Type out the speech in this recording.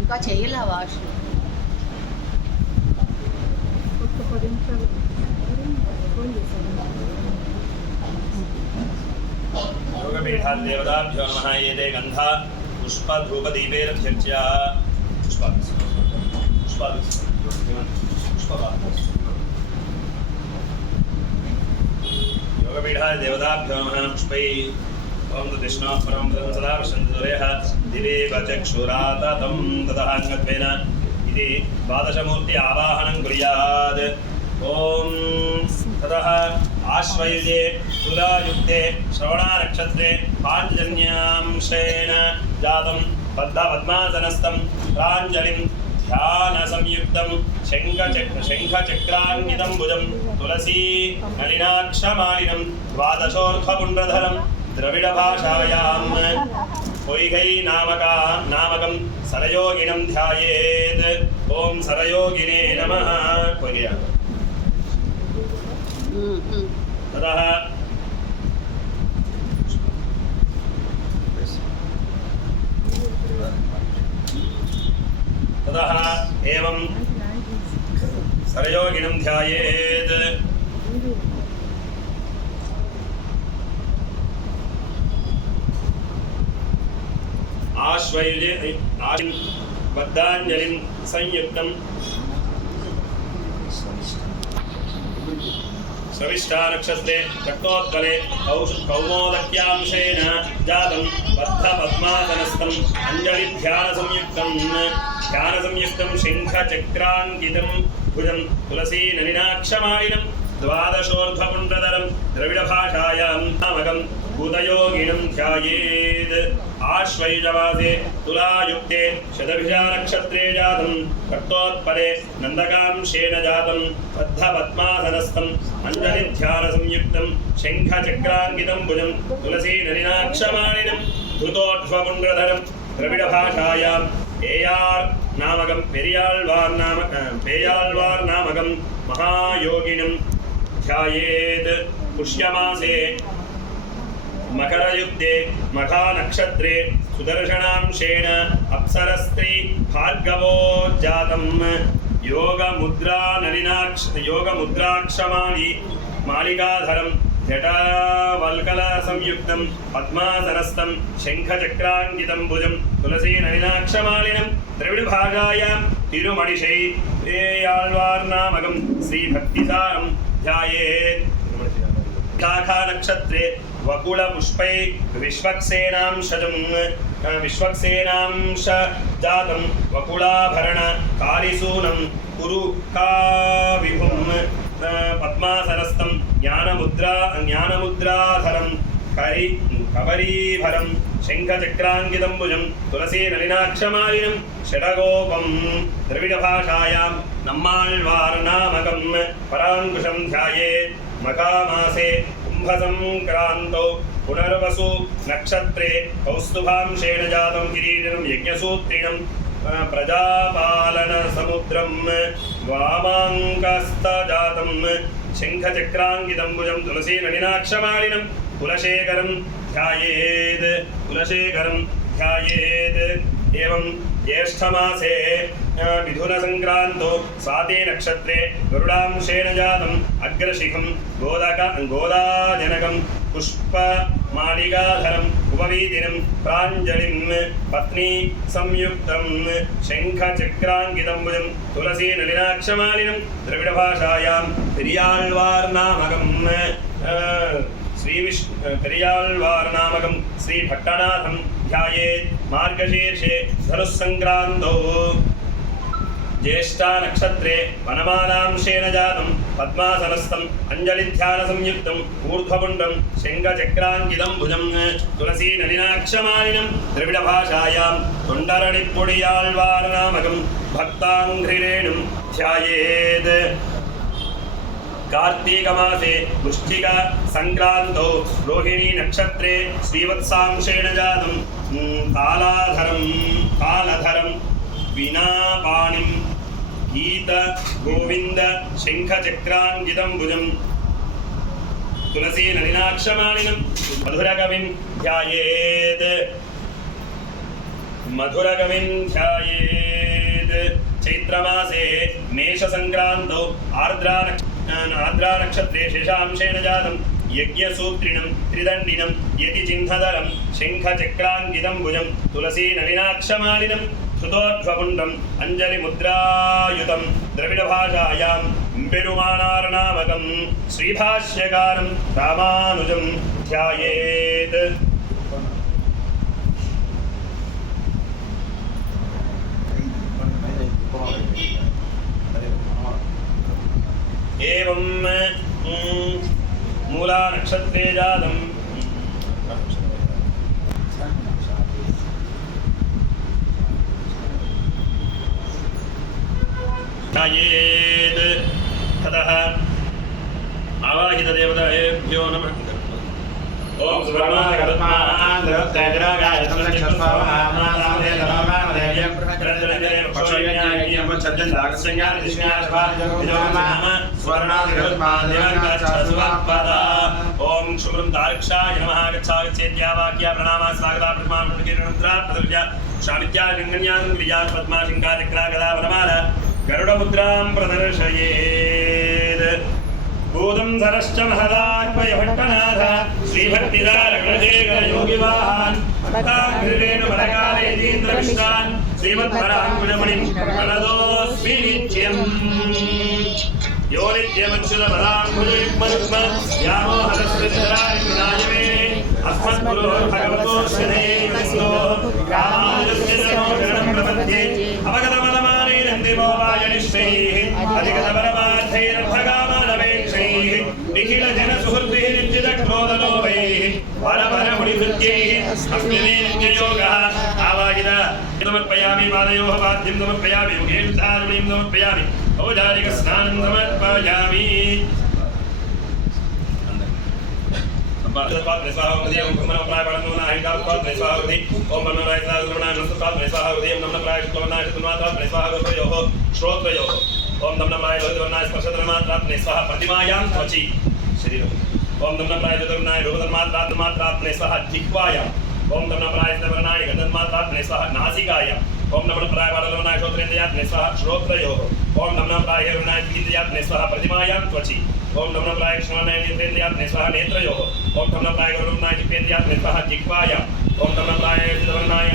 ఇంకా చేయలే వాష్. योगपीठादेवताभ्यो नमः। एते गन्धा पुष्पधूपदीपैरभ्यर्च्य योगपीठादेवताभ्यो नमः। पुष्पैः ओं तद्विष्णोः परं पदं सदा पश्यन्तु सूर्यः दिवेव चक्षुराततं ततः अङ्गत्वेन इति द्वादशमूर्ति आवाहनं कुर्यात्। ओं ततः आश्वयुजे तुलायुक्ते श्रवणानक्षत्रे पाञ्जन्यांशेन जातं बद्धपद्मासनस्थं प्राञ्जलिं ध्यानसंयुक्तं शङ्खचक्रान्वितं भुजं तुलसी नलिनाक्षमालिनं द्वादशोर्ध्वपुण्ड्रधरं द्रविडभाषायां पोयिगै नामकं सरयोगिनं ध्यायेत्। ॐ सरयोगिने नमः। ततः एवं सरयोगिनं ध्यायेत्। आश्वयुजे बद्धाञ्जलिं संयुक्तं सविष्ठा नक्षत्रे कट्टोत्कले कौमोदक्यांशेन जातं बद्धपद्मासनस्थं ध्यानसंयुक्तं शङ्खचक्रान्वितं भुजं तुलसी नलिनाक्षमालिनं द्वादशोर्ध्वपुण्ड्रधरं द्रविडभाषायां नामकं भूतयोगिनं ध्यायेत्। आश्वयुजमासे तुलायुक्ते शतभिषा नक्षत्रे जातं कट्टोत्पले नन्दकांशेन जातं बद्धपद्मासनस्थं अञ्जलिध्यानसंयुक्तं शङ्खचक्रान्वितं भुजं तुलसी नलिनाक्षमालिनं धृतोध्वपुण्ड्रधरं द्रविडभाषायां पेयाळ्वार् नामकं महायोगिनं ध्यायेत्। पुष्यमासे मकरयुक्ते मघानक्षत्रे सुदर्शनांशेन अप्सरस्त्री भार्गवो जातं योगमुद्राक्षमाली मालिकाधरं जटावल्कलसंयुक्तं पद्मासनस्थं शङ्खचक्रान्वितं भुजं तुलसी नलिनाक्षमालिनं द्रविडभाषायां तिरुमणिशै पेयाळ्वार्नामकं श्रीभक्तिसारं ध्यायेत्। शाखा नक्षत्रे वकुलपुष्पै विश्वक्सेनांश जातं वकुलाभरण कालिसूनं कुरु काविभुं पद्मासनस्थं ज्ञानमुद्राधरं कबरीभरं शङ्खचक्रान्वितं भुजं तुलसी नलिनाक्षमालिनं षडगोपं द्रविडभाषायां नम्माळ्वार्नामकं पराङ्कुशं ध्यायेत्। मघामासे कुम्भसंक्रान्तौ पुनर्वसु नक्षत्रे कौस्तुभांशेन जातं किरीटिनं यज्ञसूत्रिणं प्रजापालनसमुद्रं वामाङ्कस्तजातं शङ्खचक्रान्वितं भुजं तुलसी नलिनाक्षमालिनं कुलशेखरं ध्यायेत्। एवं ज्येष्ठमासे मिथुनसंक्रांतो स्वाति नक्षत्रे गरुडांशेन जातं अग्रशिखं गोदाजनकं पुष्पमालिकाधरं उपवीतिनं प्राञ्जलिं पत्नी संयुक्तं शङ्खचक्रान्वितं भुजं तुलसी नलिनाक्षमालिनं द्रविडभाषायां पेरियाळ्वार्नामकं पेरियाळ्वार्नामकं श्रीभट्टनाथं ध्यायेत्। मार्गशीर्षे धनुस्संक्रान्तौ ज्येष्ठा नक्षत्रे वनमालांशेन जातं पद्मासनस्थं अञ्जलिध्यानसंयुक्तं ऊर्ध्वपुण्ड्रं शङ्खचक्रान्वितं भुजं तुलसी नलिनाक्षमालिनं द्रविडभाषायां तोण्डरडिप्पुडियाळ्वार्नामकं भक्ताङ्घ्रिरेणुं ध्यायेत्। कार्तीकमासे वृश्चिक संक्रांतो रोहिणी नक्षत्रे श्रीवत्सांशेन जातं कालधरं विनापाणिं गीत गोविंद शङ्खचक्रान्वितं भुजं तुलसी नलिनाक्षमालिनं मधुरकविं ध्यायेत्। मधुरकविं ध्यायेत् चैत्रमासे मेषसङ्क्रान्तौ आर्द्रानक्षत्रे शेषांशेन जातं यज्ञसूत्रिणं त्रिदण्डिनं यतिचिह्नधरं शङ्खचक्राङ्कितं भुजं तुलसीनलिनाक्षमालिनं श्रुतोध्वपुण्डम् अञ्जलिमुद्रायुतं द्रविडभाषायां पेरुमाणार्नामकं श्रीभाष्यकारं रामानुजं ध्यायेत्। एवं मूला नक्षत्रे जातं ध्यायेत्। ततः आवाहितदेवताभ्यो नमः। ओम ओम शुभ्रं तारक्षाय नमः। गच्छागच्छेत्या वाक्या प्रणामा स्वागता प्रतिमा प्रतिकीर्णमुद्रा प्रदर्श्य शामित्या लिङ्गन्यां क्रिया पद्मा शङ्काचक्रा गदा वनमाला गरुडमुद्रां प्रदर्शयेत्। भूतं धरश्च महदात्मयभट्टनाथ श्रीभक्तिदारगणशेखरयोगिवाहान् भक्ताङ्घ्रिरेण वरकालेन्द्रमिश्रान् श्रीमत्पराङ्कुशमणिं प्रणतोऽस्मि नित्यम्। यो नित्यमच्युतपदाम्बुजयुग्मरुग्म व्यामोहतस्मृतिधराय विनायमे अस्मद्गुरोर्भगवतोऽस्य दयैकसिन्धो रामानुजस्य शरणं प्रपद्ये। अवगतमलमानैरन्तिमो वायनिष्ठैः अधिगतपरमार्थैरर्थकामानपेक्षैः निखिल जनसुहृद्भिः निश्चितक्रोधलोभैः वरवरमुनिभृत्यैः अस्मिन् नित्ययोगः आवाहित। समर्पयामि पादयोः पाद्यं समर्पयामि मुखे धारणीं समर्पयामि औपचारिकस्नानं समर्पयामि। ओम ब्रह्मणाय परमोनाय हिंदात्माय स्वाहावति ओम ब्रह्मणाय साधुनाय नमस्ताय स्वाहावति ओम नमः शुक्लवनाय शुक्लमात्राय स्वाहावति श्रोत्रयोः ओम नमः लोहितवर्णाय स्पर्शधर्मात्राय स्वाहा प्रतिमायां त्वचि शरीरम् ओम नमः ज्योतिर्नाय रूपधर्मात्राय स्वाहा जिह्वायाम् ओम नमः वर्णाय गन्धर्मात्राय स्वाहा नासिकायाम् ओम नमः पादवर्णाय श्रोत्रेन्द्रियात्मने स्वाहा श्रोत्रयोः ओम नमः हिरण्याय इंद्रियात्मने स्वाहा प्रतिमायां त्वचि ओम नमः कृष्णाय नेत्रेन्द्रियात्मने स्वाहा नेत्रयोः ओम नमः गौरवनाय जिह्वेन्द्रियात्मने स्वाहा जिह्वायाम् ओम नमः वर्णाय